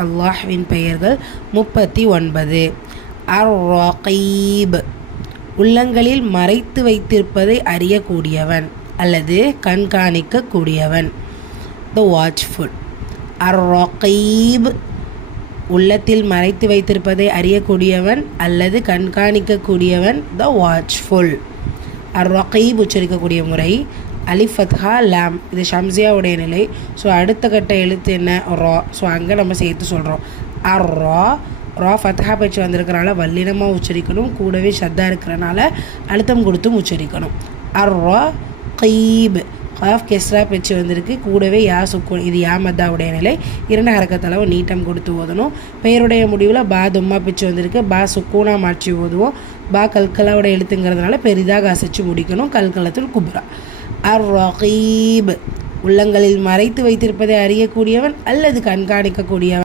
அல்லாஹ்வின் பெயர்கள் 39. அர்-ரகீப், உள்ளங்களில் மறைத்து வைத்திருப்பதை அறியக்கூடியவன் அல்லது கண்காணிக்கக்கூடியவன். த வாட்ச்ஃபுல். அர்-ரகீப், உள்ளத்தில் மறைத்து வைத்திருப்பதை அறியக்கூடியவன் அல்லது கண்காணிக்கக்கூடியவன். த வாட்ச்ஃபுல். அர்-ரகீப் உச்சரிக்கக்கூடிய முறை அலிஃப் ஃபத்ஹா லாம், இது ஷம்சியாவுடைய நிலை. ஸோ அடுத்த கட்ட எழுத்து என்ன? ரா. ஸோ அங்கே நம்ம சேர்த்து சொல்கிறோம் அர் ரா. ரா ஃபத்ஹா பேச்சு வந்திருக்கிறனால வல்லினமாக உச்சரிக்கணும், கூடவே ஷத்தா இருக்கிறனால அழுத்தம் கொடுத்தும் உச்சரிக்கணும். அர் ரா கீப், காஃப் கெஸ்ரா பேச்சு வந்திருக்கு, கூடவே யா சுக்கூன், இது யா மத்தாவுடைய நிலை. 2 ஹரக்கத்தளவு நீட்டம் கொடுத்து ஓதணும். பெயருடைய முடிவில் பா தும்மா பேச்சு வந்திருக்கு, பா சுக்கூனா மாற்றி ஓதுவோம். பா கல்கலாவோட எழுத்துங்கிறதுனால பெரிதாக அசைச்சு முடிக்கணும். கல்கலத்துல் குப்ரா. அர்-ரகீப், உள்ளங்களில் மறைத்து வைத்திருப்பதை அறியக்கூடியவன் அல்லது கண்காணிக்கக்கூடியவன்.